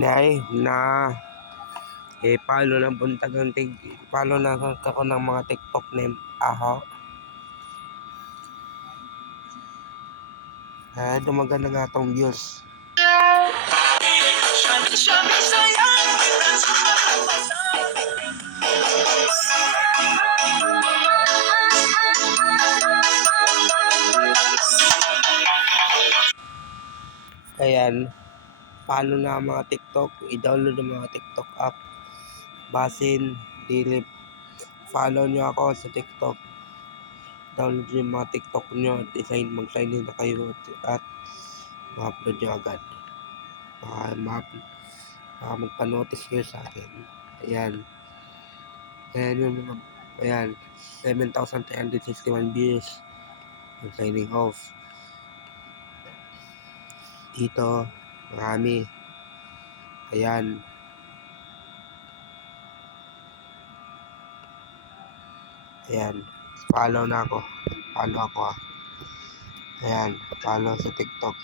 Nay na follow na buntag ang follow na ako ng mga TikTok name aho. Dumagan na nga atong views. Ayan, follow na ang mga TikTok, i-download ang mga TikTok app. Basin, Dilip, follow nyo ako sa TikTok. Download nyo yung mga TikTok nyo at mag-sign in na kayo at ma-upload nyo agad. Baka magpa-notice kayo sa akin. Ayan. Ayan yung mga, ayan, 7,361 views. Signing off. Dito, marami. Ayan. Ayan. Follow na ako. Follow ako. Ayan. Follow sa TikTok.